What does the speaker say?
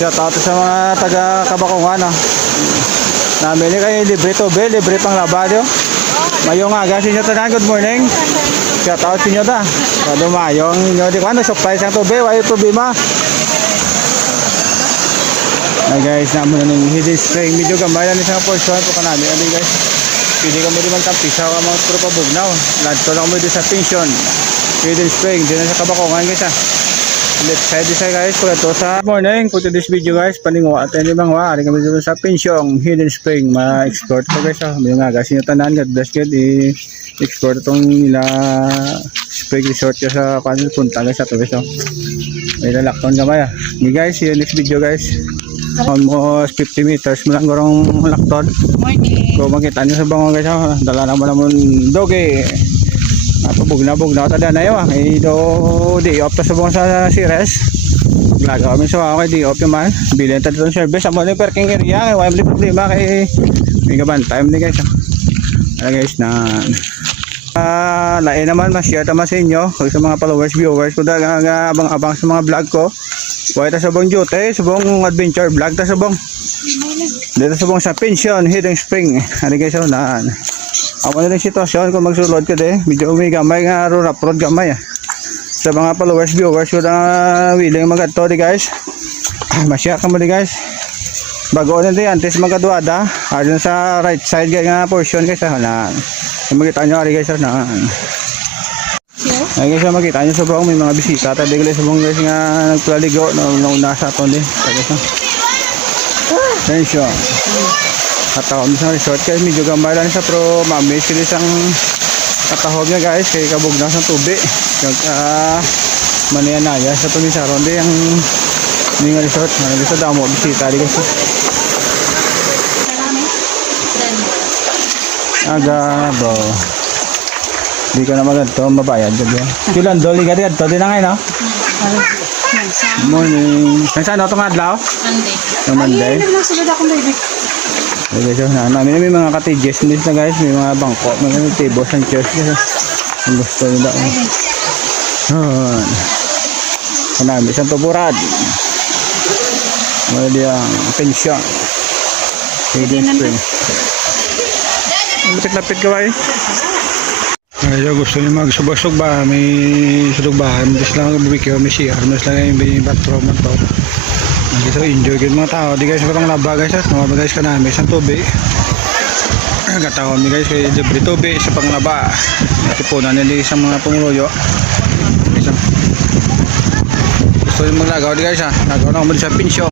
Shout out sa mga taga Kabakungan, no? Namili kayo libre tubig, libre pang labado. Mayong aga sa inyo tanan, good morning. Shout out sa inyo ta. Kado mayong inyo di ko ano, supply sang tubig, wayo problema. Ay guys, naman na ng hidden spring, medyo gamay lang isang portion po kanami. Ano guys, pili ka mo di man tampisaw ka mga puro pabugnaw. Ladto lang mo di sa pension. Hidden spring, di na sa Kabakungan guys ha. Let's head this guys, kung ito sa morning, kung this video guys, paningwa at hindi bang ari kami dito sa pensyong Hidden Spring, ma-export ko guys ha. May nga gasin yung tanan, God bless God, i-export itong nila spring resort ko sa kanil punta guys ito guys ha. May lalakton gamay ha. Okay guys, yung next video guys, almost 50 meters mo lang gorong lakton. Kung makita nyo sa bangon guys ha, dala naman naman doge. Pabugna-bugna ta na yo do di off ta sa buong sa Sires lagaw kami sa ako di off man bilhin ta dito ng service amo ni parking area wala may problema kay may gaban time ni guys guys na lain naman ma-share ta sa inyo kung sa mga followers viewers ko abang-abang sa mga vlog ko buhay ta sa buong duty sa buong adventure vlog ta sa buong dito sa buong sa pension Hidden Spring ano guys na ako na rin sitwasyon kung magsulod ka de medyo umigamay nga road gamay sa mga followers viewers ko na willing mag-ato di guys ma-share ka mo di guys bago na di antes magaduada dun sa right side nga portion guys na makita nyo ari guys na ay guys makita nyo sa buong may mga bisita tadi guys sa buong guys nga nagpaligo na sa aton di attention katahom sa resort guys medyo gamay lang sa pro mami sila isang katahom niya guys kay kabugnaw sa tubig manianaya sa tumisaron di ang mga resort na sa damo bisita di guys aga bro di ko na maganto mabayad gabi kilan doli gadi adto din na ngayon no morning saan ito nga adlaw? Monday ay nagnasulod akong baby. Okay, so namin may mga cottages din na guys, may mga bangko, may mga tables and chairs guys. Ang gusto nila. Kanami isang tuburad. Wala diyang pensyon. Hidden Spring. Lapit-lapit ka ba eh? Ngayon gusto niyo magsubasog ba? May sulog ba? Mas lang magbibigay, may CR, mas lang yung bathroom at to. So enjoy good mga tao di guys parang laba guys mga guys ka namin isang tubig katawon ni guys kay libre tubig sa panglaba natipunan nila isang mga pumuloyo gusto yung maglagaw di guys nagaw na ako sa pinsyo